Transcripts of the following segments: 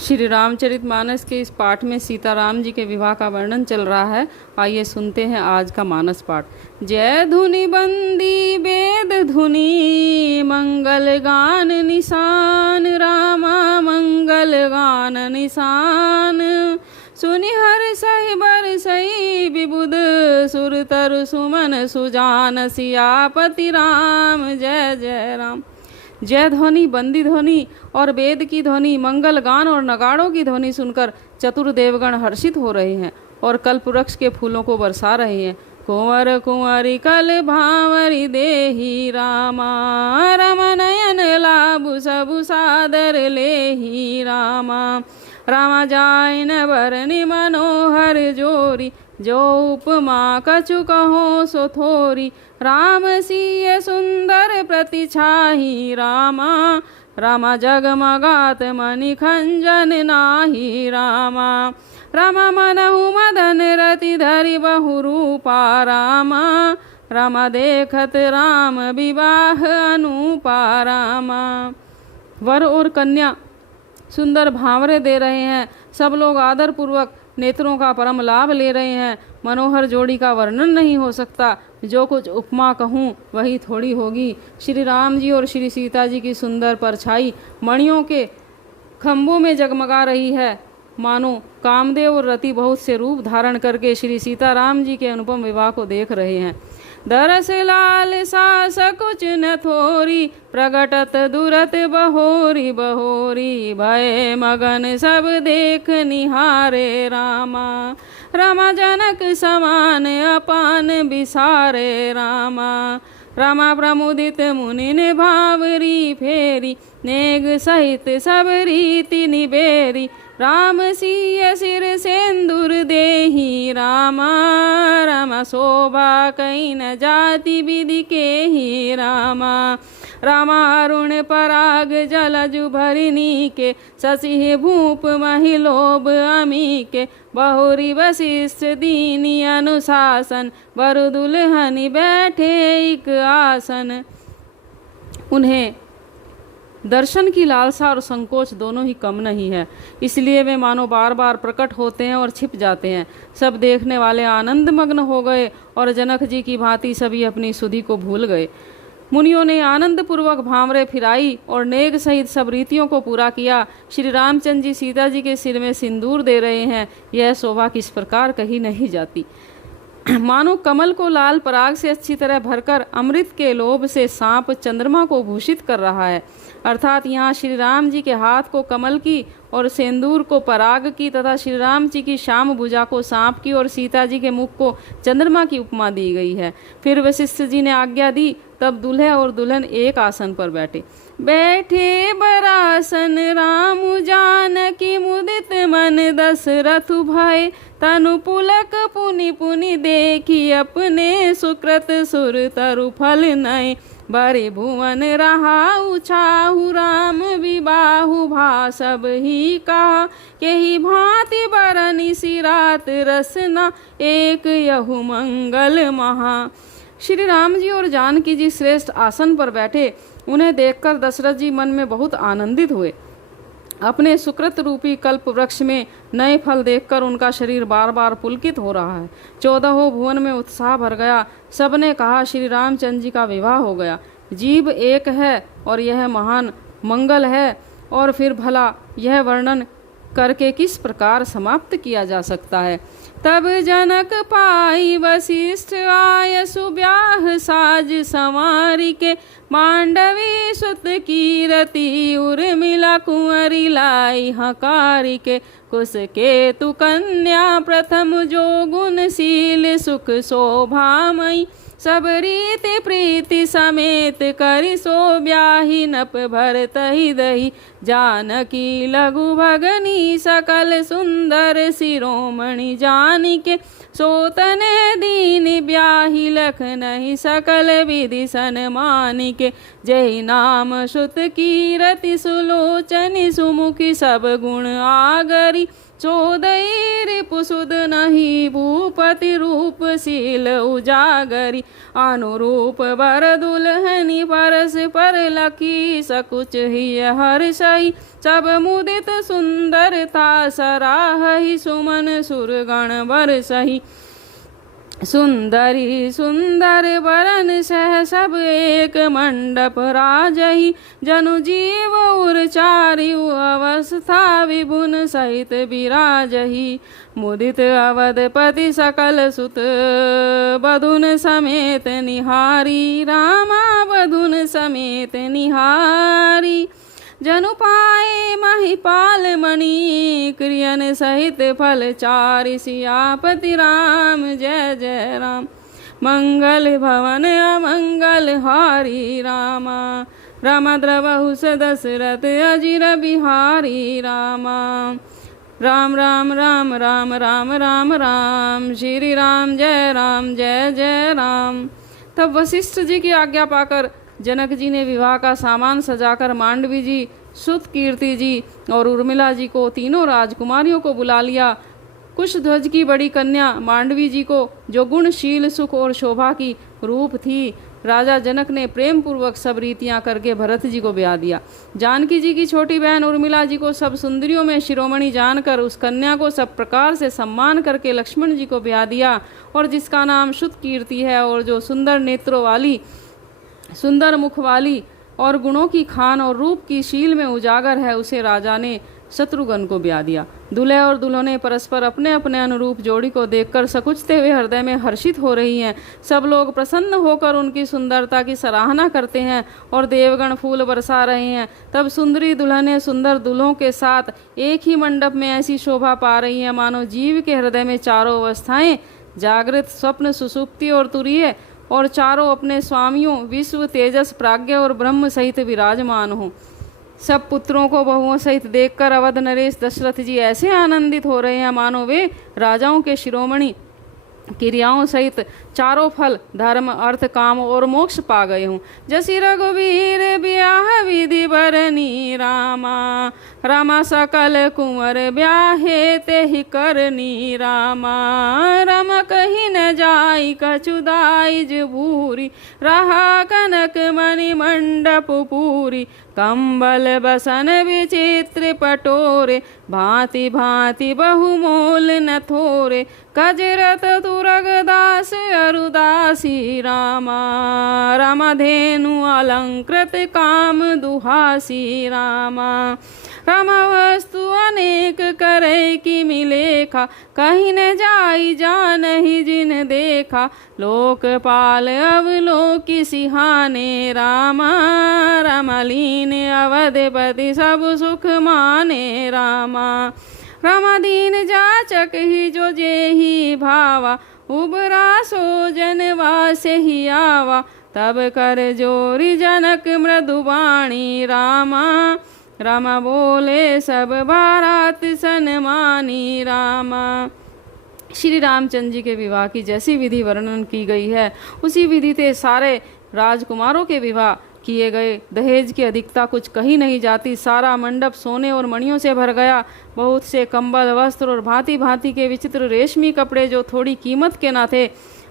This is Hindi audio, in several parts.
श्री रामचरितमानस के इस पाठ में सीताराम जी के विवाह का वर्णन चल रहा है। आइए सुनते हैं आज का मानस पाठ। जय धुनि बंदी वेद धुनि मंगल गान निशान, रामा मंगल गान निशान। सुनि हर सही बर सही विबुध सुर तरु सुमन सुजान, सियापति राम जय जय राम। जय ध्वनि, बंदी ध्वनि और वेद की ध्वनि, मंगल गान और नगाड़ों की ध्वनि सुनकर चतुर देवगण हर्षित हो रहे हैं और कल्प वृक्ष के फूलों को बरसा रहे हैं। कुंवर कुंवरी कल भावरी देही रामा, रमनयन लाभु सबु सादर लेही रामा। रामा जाय न बरनि मनोहर जोरी, जो उपमा कछु कहो सो थोरी। राम सिय सुंदर प्रतिछाही रामा, रामा जगमगात मणि खंजन नाही रामा। रामा मनहु मदन रति धरि बहु रूपा रामा, रामा देखत राम विवाह अनुपा रामा। वर और कन्या सुंदर भांवरे दे रहे हैं। सब लोग आदर पूर्वक नेत्रों का परम लाभ ले रहे हैं। मनोहर जोड़ी का वर्णन नहीं हो सकता। जो कुछ उपमा कहूँ वही थोड़ी होगी। श्री राम जी और श्री सीता जी की सुंदर परछाई मणियों के खंभों में जगमगा रही है। मानो कामदेव और रति बहुत से रूप धारण करके श्री सीताराम जी के अनुपम विवाह को देख रहे हैं। दरस लाल सा सकुच न थोरी, प्रगटत दुरत बहोरी बहोरी। भय मगन सब देख निहारे रामा, रामा जनक समान अपान बिसारे रामा। रामा प्रमुदित मुनि ने भावरी फेरी, नेग सहित सब रीति निबेरी। राम सिय सिर सेंदूर देही रामा, रामा शोभा कहीं न जाति विधि के ही रामा। रामा अरुण पराग जलजु भरिनी के, शशि भूप महिलोभ अमी के। बहुरी वशिष्ठ दीनी अनुशासन, वर दुल्हनी बैठे एक आसन। उन्हें दर्शन की लालसा और संकोच दोनों ही कम नहीं है, इसलिए वे मानो बार बार प्रकट होते हैं और छिप जाते हैं। सब देखने वाले आनंद मग्न हो गए और जनक जी की भांति सभी अपनी सुधि को भूल गए। मुनियों ने आनंद पूर्वक भांवरे फिराई और नेग सहित सब रीतियों को पूरा किया। श्री रामचंद्र जी सीता जी के सिर में सिंदूर दे रहे हैं। यह शोभा किस प्रकार कही नहीं जाती। मानो कमल को लाल पराग से अच्छी तरह भरकर अमृत के लोभ से सांप चंद्रमा को भूषित कर रहा है। अर्थात यहाँ श्री राम जी के हाथ को कमल की और सेंदूर को पराग की तथा श्री राम जी की श्याम भुजा को सांप की और सीता जी के मुख को चंद्रमा की उपमा दी गई है। फिर वशिष्ठ जी ने आज्ञा दी, तब दूल्हे और दुल्हन एक आसन पर बैठे। बैठे बरासन राम जानकी, मुदित मन दशरथ भय। तनु पुलक पुनि पुनि देखी, अपने सुकृत सुर तरु फल नय। बरे भुवन रहा उछाहु, राम विबाहु भा सब ही कहा। केहि भांति बरनि सिरात रसना, एक यहु मंगल महा। श्री राम जी और जानकी जी श्रेष्ठ आसन पर बैठे। उन्हें देखकर दशरथ जी मन में बहुत आनंदित हुए। अपने सुकृत रूपी कल्प वृक्ष में नए फल देखकर उनका शरीर बार बार पुलकित हो रहा है। 14 भुवन में उत्साह भर गया। सबने कहा श्री रामचंद्र जी का विवाह हो गया। जीव एक है और यह महान मंगल है। और फिर भला यह वर्णन करके किस प्रकार समाप्त किया जा सकता है। तब जनक पाई वशिष्ठ आय, सुब्याह साज संवारी के। मांडवी सुत कीरति उर्मिला, कुंवरी लाई हकारी के। कुश केतु कन्या प्रथम, जो गुणशील सुख शोभामयी। सब रीति प्रीति समेत करि, सो ब्याही नप भरतहि दही। जानकी लघु भगनी सकल सुंदर, शिरोमणि जानिके। सोतने दीन ब्याही लख नहीं, सकल विधि सन्मानिके। जय नाम श्रुत कीरति सुलोचनि सुमुखी सब गुण आगरी। चोदई रिपुसुद नहीं भूपति रूप शील उजागरी। अनुरूप बर दुल्हनी परस पर लकी सकुच ही हर्षई। सब मुदित सुंदरता सराहहि सुमन सुरगण बरसहि। सुंदरी सुंदर बरन सह सब एक मंडप राजहि। जनु जीव उर चारियु अवस्था विभुन सहित विराजहि। मुदित अवधपति सकल सुत बधुन समेत निहारी। रामा बधुन समेत निहारी। जनु पाए महिपाल मणि क्रियन सहित फल चारि। सियापति राम जय जय राम। मंगल भवन अमंगल हारी। रामा राम द्रवहु दशरथ अजिर बिहारी। रामा राम राम राम राम राम राम राम। श्री राम जय जय राम। तब वशिष्ठ जी की आज्ञा पाकर जनक जी ने विवाह का सामान सजाकर मांडवी जी, सुत कीर्ति जी और उर्मिला जी को, तीनों राजकुमारियों को बुला लिया। कुशध्वज की बड़ी कन्या मांडवी जी को, जो गुणशील सुख और शोभा की रूप थी, राजा जनक ने प्रेम पूर्वक सब रीतियां करके भरत जी को ब्याह दिया। जानकी जी की छोटी बहन उर्मिला जी को सब सुंदरियों में शिरोमणि जानकर उस कन्या को सब प्रकार से सम्मान करके लक्ष्मण जी को ब्याह दिया। और जिसका नाम शुद्ध कीर्ति है और जो सुंदर नेत्रों वाली, सुंदर मुख वाली और गुणों की खान और रूप की शील में उजागर है, उसे राजा ने शत्रुघ्न को ब्याह दिया। दूल्हे और दुल्हनें परस्पर अपने अपने अनुरूप जोड़ी को देखकर सकुचते हुए हृदय में हर्षित हो रही हैं। सब लोग प्रसन्न होकर उनकी सुंदरता की सराहना करते हैं और देवगण फूल बरसा रहे हैं। तब सुंदरी दुल्हनें सुंदर दुल्हों के साथ एक ही मंडप में ऐसी शोभा पा रही हैं मानो जीव के हृदय में चारों अवस्थाएं, जागृत, स्वप्न, सुषुप्ति और तुरीय, और चारों अपने स्वामियों विश्व, तेजस, प्राज्ञ और ब्रह्म सहित विराजमान हो। सब पुत्रों को बहुओं सहित देखकर अवध नरेश दशरथ जी ऐसे आनंदित हो रहे हैं मानो वे राजाओं के शिरोमणि क्रियाओं सहित चारों फल, धर्म, अर्थ, काम और मोक्ष पा गए हूँ। जसी रघुवीर ब्याह विधि बरनी। रामा रामा सकल कुंवर ब्याहे ते ही करनी। रामा रम कही न जाई कछुदाइज भूरी। रहा कनक मणि मंडप पूरी। कंबल बसन विचित्र पटोरे। भांति भांति बहुमोल न थोरे। कजरत तुरगदास अरुदासी। रामा रामधेनु अलंकृत काम दुहासी। रामा रामा वस्तु अनेक करे कि मिलेखा। कहीं न जाई जानहि जिन देखा। लोकपाल अवलोकि सिहाने। रामा रामलीन अवधपति सब सुख माने। रामा रामादीन जाचक ही जो जेहि भावा। उबरा सो जनवा से ही आवा। तब कर जोरी जनक मृदुवाणी। रामा रामा बोले सब बारात सन्मानी। रामा श्री रामचंद्र जी के विवाह की जैसी विधि वर्णन की गई है, उसी विधि से सारे राजकुमारों के विवाह किए गए। दहेज की अधिकता कुछ कही नहीं जाती। सारा मंडप सोने और मणियों से भर गया। बहुत से कंबल, वस्त्र और भांति भांति के विचित्र रेशमी कपड़े जो थोड़ी कीमत के न थे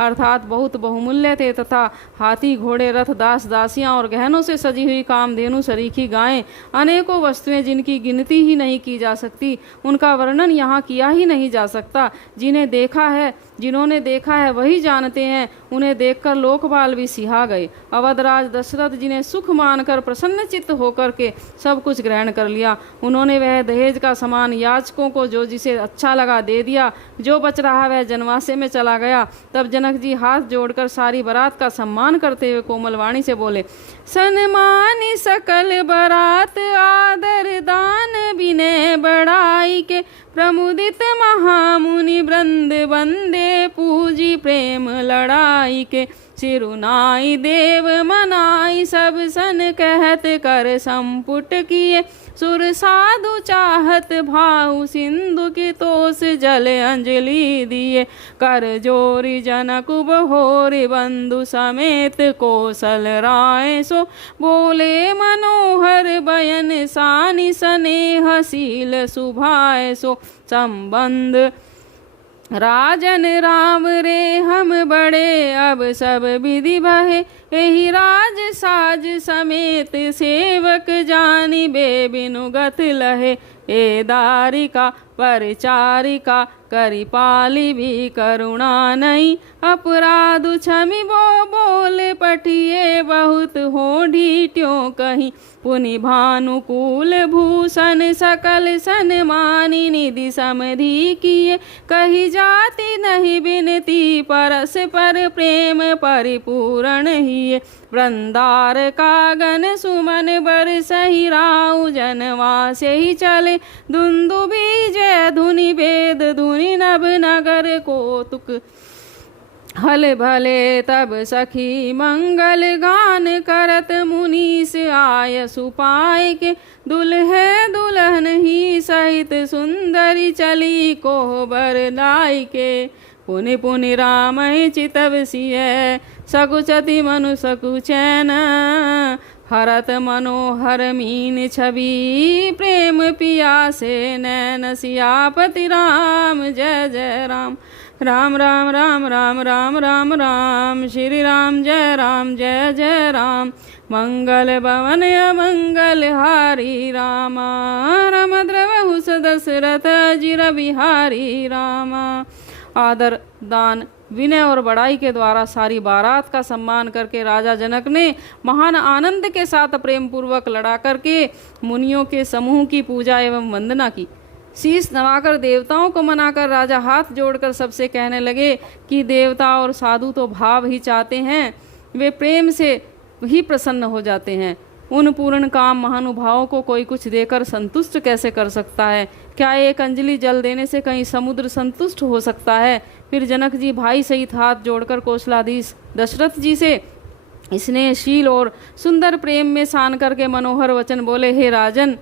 अर्थात बहुत बहुमूल्य थे, तथा हाथी, घोड़े, रथ, दास दासियां और गहनों से सजी हुई कामधेनु, सरीखी गायें, अनेकों वस्तुएं जिनकी गिनती ही नहीं की जा सकती, उनका वर्णन यहाँ किया ही नहीं जा सकता। जिन्होंने देखा है वही जानते हैं। उन्हें देखकर लोकपाल भी सिहा गए। अवधराज दशरथ जी ने सुख मानकर प्रसन्नचित्त होकर के सब कुछ ग्रहण कर लिया। उन्होंने वह दहेज का सामान याचकों को जो जिसे अच्छा लगा दे दिया। जो बच रहा वह जनवासे में चला गया। तब जनक जी हाथ जोड़कर सारी बारात का सम्मान करते हुए कोमल वाणी से बोले, सन्मानी सकल बारात आदर दान विनय बढ़ाई के। प्रमुदित महामुनि वृंद वंदे पूजी प्रेम लड़ाई के। सिरुनाई देव मनाई सब सन कहत कर संपुट किए। सुर साधु चाहत भाऊ सिंधु की तोस जल अंजलि दिए। कर जोरी जनक बहोरी बंधु समेत कौशल राय सो बोले मनोहर बयन सानि स्नेह शील सुभाय सो संबंध राजन राम रे हम बड़े अब सब विधि बहे। यही राज साज समेत सेवक जानी बे बिनु गत लहे। ए दारिका परिचारिका करी पाली भी करुणा नहीं। अपराध क्षमि बो बोले पठिए बहुत हो ढीट्यों कहीं। पुनि भानुकूल भूषण सकल सन्मानी निधि समधि किए। कही जाति नहीं बिनती परस पर प्रेम परिपूर्ण ही। वृंदार कागन सुमन बर सही राउ जनवास ही चले। दुंदुभि जय धुनि वेद धुनि नभ नगर कौतुक हल भले। तब सखी मंगल गान करत मुनीस आय सुपाय के। दुल्हे दुल्हन ही सहित सुंदरी चली कोहबर लाई के। पुनि पुनि राम चितव सिय सकुचति मनु सकुचैन। हरत मनोहर मीन छवि प्रेम पियासे नैन। सियापति राम जय जय राम। राम राम राम राम राम राम राम। श्री राम जय जय राम। मंगल भवन अमंगल हारी रामा। रमद्रवहुस दशरथ जिर बिहारी रामा। आदर दान विनय और बड़ाई के द्वारा सारी बारात का सम्मान करके राजा जनक ने महान आनंद के साथ प्रेम पूर्वक लड़ा करके मुनियों के समूह की पूजा एवं वंदना की। शीश नवाकर देवताओं को मनाकर राजा हाथ जोड़कर सबसे कहने लगे कि देवता और साधु तो भाव ही चाहते हैं, वे प्रेम से ही प्रसन्न हो जाते हैं। उन पूर्ण काम महानुभावों को कोई कुछ देकर संतुष्ट कैसे कर सकता है? क्या एक अंजलि जल देने से कहीं समुद्र संतुष्ट हो सकता है? फिर जनक जी भाई सहित हाथ जोड़कर कौशलाधीश दशरथ जी से स्नेहशील और सुंदर प्रेम में सान करके मनोहर वचन बोले। हे राजन,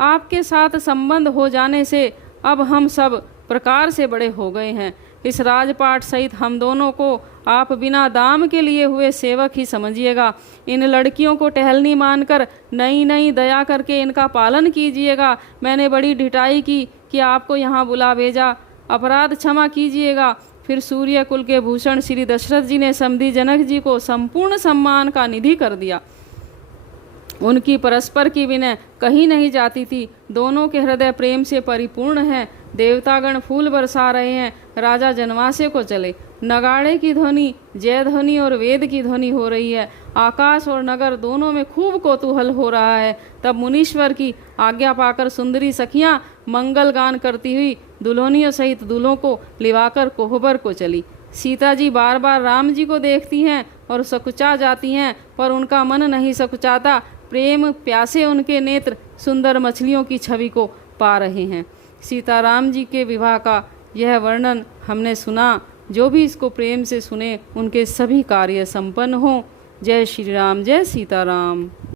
आपके साथ संबंध हो जाने से अब हम सब प्रकार से बड़े हो गए हैं। इस राजपाट सहित हम दोनों को आप बिना दाम के लिए हुए सेवक ही समझिएगा। इन लड़कियों को टहलनी मानकर नई नई दया करके इनका पालन कीजिएगा। मैंने बड़ी ढिठाई की कि आपको यहाँ बुला भेजा, अपराध क्षमा कीजिएगा। फिर सूर्य कुल के भूषण श्री दशरथ जी ने समधी जनक जी को संपूर्ण सम्मान का निधि कर दिया। उनकी परस्पर की विनय कहीं नहीं जाती थी। दोनों के हृदय प्रेम से परिपूर्ण हैं। देवतागण फूल बरसा रहे हैं। राजा जनवासे को चले। नगाड़े की ध्वनि, जय ध्वनि और वेद की ध्वनि हो रही है। आकाश और नगर दोनों में खूब कौतूहल हो रहा है। तब मुनीश्वर की आज्ञा पाकर सुंदरी सखियां मंगल गान करती हुई दुल्हनियों सहित दूल्हों को लिवाकर कोहबर को चली। सीता जी बार बार राम जी को देखती हैं और सकुचा जाती हैं, पर उनका मन नहीं सकुचाता। प्रेम प्यासे उनके नेत्र सुंदर मछलियों की छवि को पा रहे हैं। सीताराम जी के विवाह का यह वर्णन हमने सुना। जो भी इसको प्रेम से सुने उनके सभी कार्य संपन्न हों। जय श्री राम, जय सीताराम।